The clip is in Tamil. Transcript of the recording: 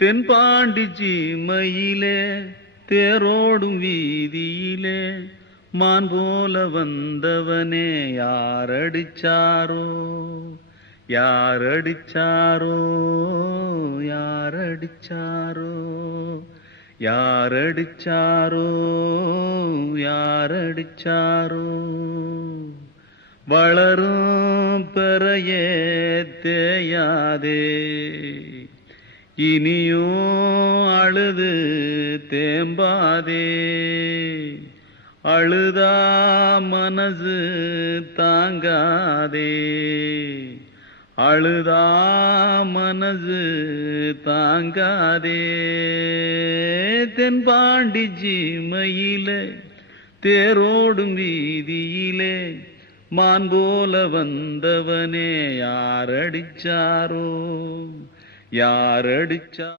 தென்பாண்டி சீமையிலே தேரோடும் வீதியிலே மான் போல வந்தவனே யாரடிச்சாரோ யாரடிச்சாரோ யாரடிச்சாரோ யாரடிச்சாரோ யாரடிச்சாரோ வளரும் பெறையே தேயாதே இனியும் அழுது தேம்பாதே அழுதா மனசு தாங்காதே அழுதா மனசு தாங்காதே தென்பாண்டி சீமையிலே தேரோடும் வீதியிலே மான் போல வந்தவனே யாரடிச்சாரோ யாரடிச்சா